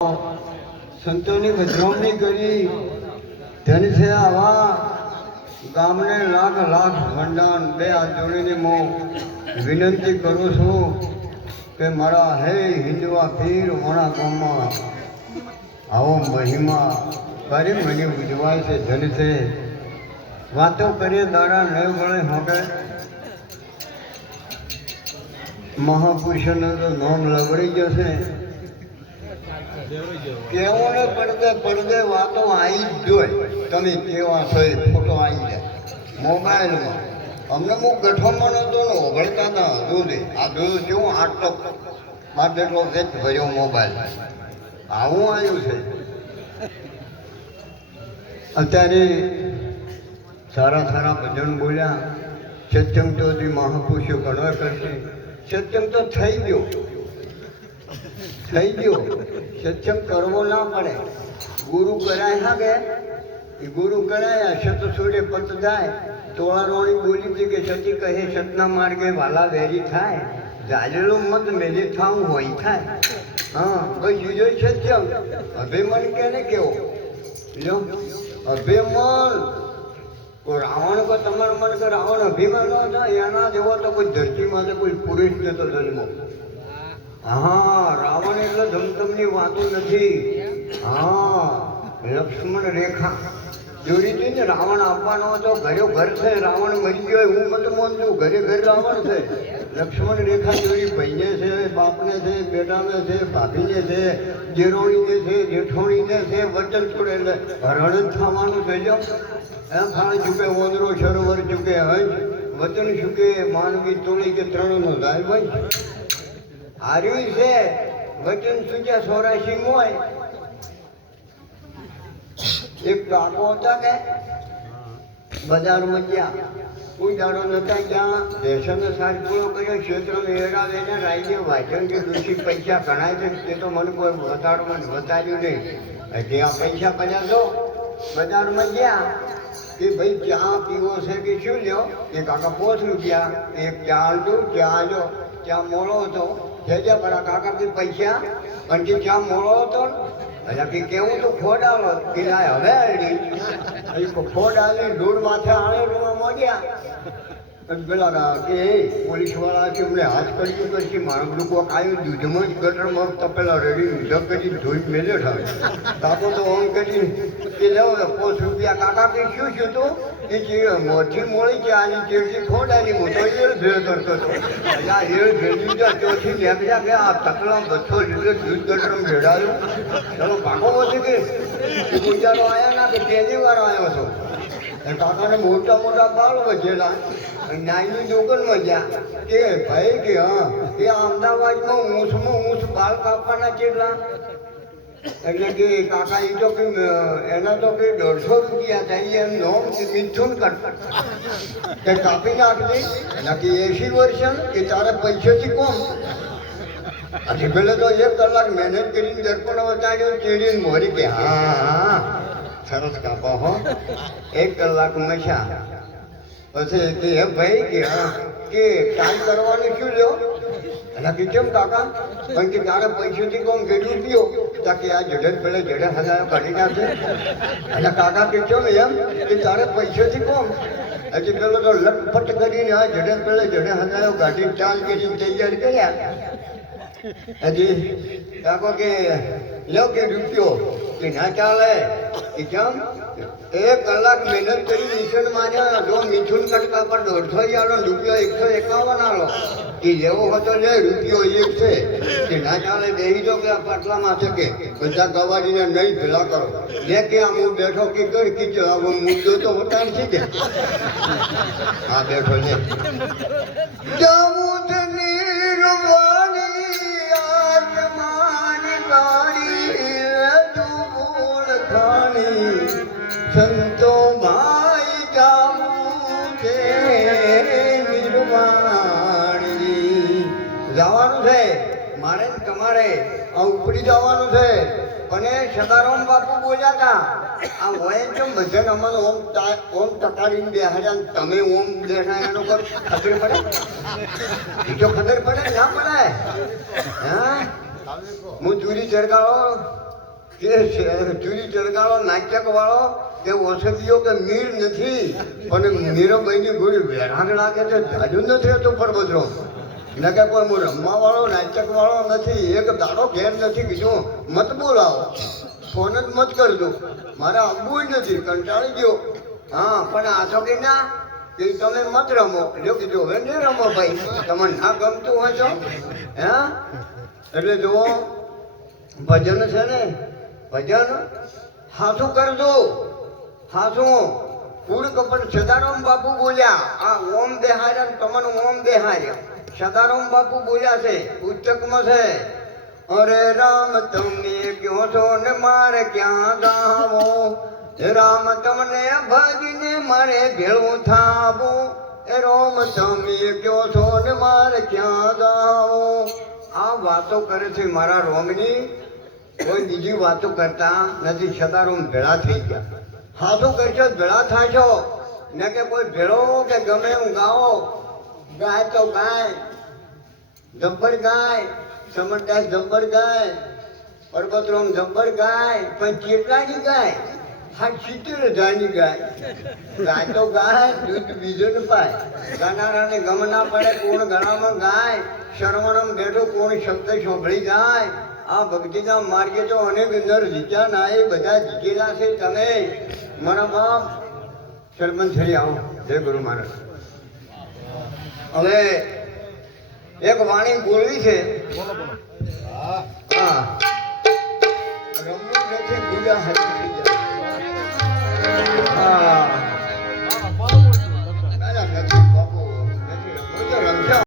સંતોની વધામણી કરી ધન છે આવા ગામને લાખ લાખ વંદાન બે હાથ જોડીને હું વિનંતી કરું છું કે મારા હે હિન્દવા પીર મોણા ગામમાં આવો મહિમા કરી મને ઉજવાય છે. ધન છે વાતો કરીએ દાડા નહીં વળે હવે મહાપુરુષોનું તો નામ લવડી જશે. કેવું ને પડદે પડદે વાતો આવી જ જોઈ. તમે કેવા છો એ ફોટો આવી જાય મોબાઈલમાં. અમને હું ગઠોમાં નતો ને ઓગળતા હતા દૂધે આ દૂધ કેવું આટલો માટે એટલો વેચ ભર્યો મોબાઈલ આવું આવ્યું છે. અત્યારે સારા સારા ભજન બોલ્યા. સત્સંગ તો હજી મહાપુરુષો ઘણો કરશે. સત્સંગ તો થઈ ગયો. સત્સંગ કરવો ના પડે. ગુરુ કરાય હા કે એ ગુરુ કરાયા સત સૂર્ય પત જાય. તોળારોણી બોલી હતી કે સતી કહે સતના માર્ગે વાલા વેરી થાય. જાજેલું મત મેલે થાવું હોય થાય. હા ભાઈ બીજો સત્સંગ અભિમન કેને કેવો લો અભિમન. રાવણ કો તમારું મન કે રાવણ અભિમાન ન થાય એના જેવો તો કોઈ ધરતીમાં તો કોઈ પુરુષ નતો જન્મો. હા રાવણ એટલે ધમધમની વાતો નથી. હા લક્ષ્મણ રેખા જોડી હતી ને. રાવણ આપવાનો હતો ઘરે ઘર છે. રાવણ મરી ગયો હું મત માનતું ઘરે ઘર રાવણ છે. લક્ષ્મણ રેખા જોડી ભાઈને છે, બાપને છે, બેટાને છે, ભાભીને છે, જેરોણીને છે, જેઠોણીને છે. વચન છોડે એટલે હરણ થવાનું થઈ જાવ. એમ ખાણ ચૂકે ઓંદરો સરોવર ચૂકે હજ વચન ચૂકે માનવી તોડી કે ત્રણનો જાય ભાઈ. હાર્યું છે વચન ચૂક્યા 84 મોય. એક કાકો હતા કે બજારમાં ગયા કોઈ દાડો નતા ગયા. ભેંસોનો સાર પૂરો કર્યો. ક્ષેત્રમાં એરાવે ને રાઈને વાંચન કે ઋષિ પૈસા ગણાય છે તે તો મને કોઈ વતાડમાં વતાડ્યું નહીં. હજી આ પૈસા બધા દો. બજારમાં ગયા કે ભાઈ ચા પીવો છે કે શું લ્યો? એ કાકા 5 રૂપિયા. એક ચા આલજો. ચા આલ્યો. ચા મોડો હતો જજા પરા કાકા કે પૈસા અને કે ચા મોડો હતો. એટલે કે કેવું તો ખોડ આવો કે લાય હવે આવી ખોડ આલી ધૂળ માથે આણે રૂમાં મોડ્યા. પેલા કે પોલીસવાળા છે એમને હાથ કર્યું કરશે. મારું બધું કોક આવ્યું દૂધમાં જ ગટરમાં તપેલા રેડી ઊંધા કરી ધોઈ મેલ્યો થાય. કાકો તો ઓમ કરી કે લેવો 5 રૂપિયા. કાકા કે શું છું તું? એ મોટી મોડી છે આની ચેડથી ખોડ આવી. હું તો એળ ભેળ કરતો હતો. એટલે આ એળ ભેળ્યું છે ચોથી લેખ્યા કે આ તકલા 200 લીટર દૂધ ગટરમાં ભેળાયું. ચાલો કાકો બોલશે કે પૂજારો આવ્યા ના કે પહેલી વાર આવ્યો છો. કાકાને મોટા મોટા બાળ વધેલા. નાની દુકાનમાં ગયા કે ભાઈ કે હા એ અમદાવાદમાં ઊંચ બાલ કાપવાના કેટલા? એટલે કે કાકા એ તો કે એના તો કે 150 રૂપિયા થાય. એમ નોમ મિથુન કરતા કે કાપી નાખતી. એટલે કે 80 વર્ષ કે તારે પૈસાથી કોણ? હજી પેલે તો 1 કલાક મહેનત કરીને દર્પણ બતાડ્યો. ચેડીને મોરી કે હા હા સરસ કાપા હો 1 કલાક મશા. પછી કે હે ભાઈ કે હા કે કામ કરવાનું શું લ્યો? એટલે કે કેમ કાકા? પણ કે તારે પૈસાથી કોમ કેટલું પીઓ? કે આ જડે પેલે જડે હજાર કાઢી નાખે. એટલે કાકા કે કેમ એમ કે તારે પૈસાથી કોમ? હજી પેલો તો લટપટ કરીને આ જડે પેલે જડે હજારો ગાડી ચાલ કરીને તૈયાર કર્યા. હજી કાકો કે લો કે રૂપિયો કે ના ચાલે. કે કેમ? 1 કલાક મહેનત કરી મિશન માર્યા. જો મિથુન કરતા પણ 150 આલો રૂપિયો 151 આલો. એ લેવો હતો લે રૂપિયો 1 છે કે ના ચાલે. બેહી જો કે પાટલામાં છે કે બધા ગવાડીને નહીં ભેલા કરો. લે કે આમ હું બેઠો કે કર કે મુદ્દો તો ઉતાર છે કે હા બેઠો લે જવું છે નિર્વાણી આસમાન તારી તું ઓળખાણી. સંતો ભાઈ જાવું છે નિર્વાણી. જવાનું છે મારે તમારે ઉપડી જવાનું છે. અને સદારામ બાપુ બોલ્યા હતા આ હોય કેમ ભજન અમને ઓમ ટકારીને બેહાડ્યા. તમે ઓમ બેઠા એનો ખબર પડે? એ તો ખબર પડે ના પડે? હા હું ચૂરી ચડકાવો કે ચૂરી ચરગાળો નાટક વાળો કે ઓછદીઓ કે મીર નથી પણ મીરાબાઈની ગોળી વેરાંગ લાગે છે જાજુ નથી હતું પરબદરો ન કે કોઈ હું રમવા વાળો નાટક વાળો નથી એક દાડો ઘેર નથી કીધું મત બોલાવો ફોન જ મત કરજો મારે આવવું જ નથી કંટાળી ગયો હા પણ આ તો કે ના કે તમે મત રમો જો કીધું હવે નહીં રમો ભાઈ તમને ના ગમતું હોય તો હે એટલે જુઓ ભજન છે ને ભજન હાથું કરજો હાથું કુળ કપટ સદારામ બાપુ બોલ્યા આ ઓમ દેહાર્યા તમને ઓમ દેહાર્યા સદારામ બાપુ બોલ્યા છે પુસ્તકમાં છે અરે રામ તમે ક્યો છો ને મારે ક્યાં જાવો રામ તમને ભજીને મારે ભેળું થાવું એ રોમ તમે ક્યો છો ને મારે ક્યાં જાવો આ વાતો કરે છે મારા રોમની કોઈ બીજી વાતો કરતા નથી છતાં રૂમ ભેળા થઈ ગયા હાથું કરશો ભેળા થાશો ને કે કોઈ ભેળો કે ગમે હું ગાઓ ગાય તો ગાય જબ્બર ગાય સમરદાસ જબ્બર ગાય પરબતરોમ જબ્બર ગાય પણ કેટલાની ગાય હા 70,000ની ગાય ગાય તો ગાય દૂધ બીજો ન પાય ગાનારાને ગમ ના પડે કોણ ગળામાં ગાય શ્રવણમ બેઠો કોણ શબ્દ શોભળી જાય આ ભક્તિના માર્ગે તો અનેક નર જીત્યા ના એ બધા જીતેલા છે તમે મારા બાપ સરપંચ થઈ આવો જય ગુરુ મહારાજ હવે એક વાણી બોલવી છે હા રમવું નથી ગુડા હારી થઈ જાય હા